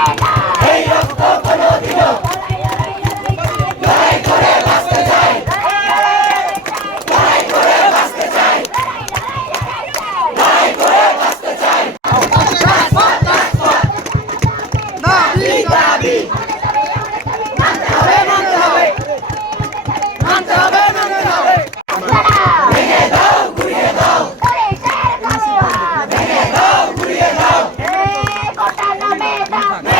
Oh, 你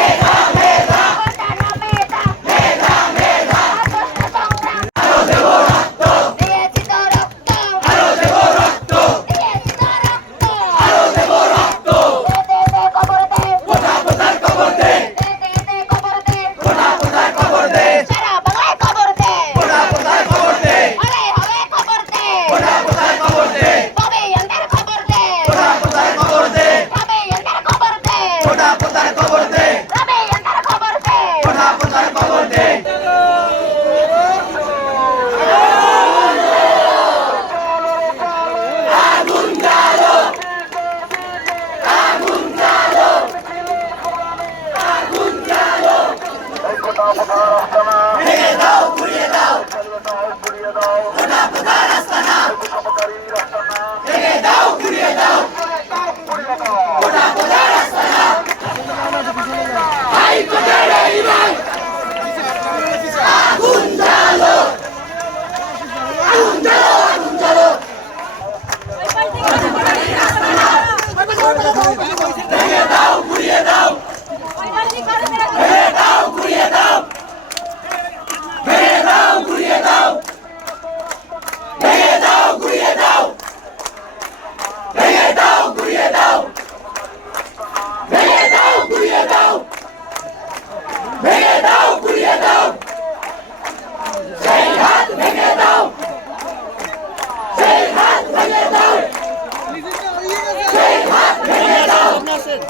আসেন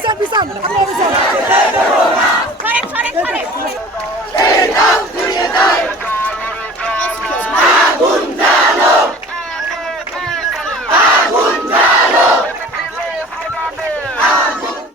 আসেন সামনে।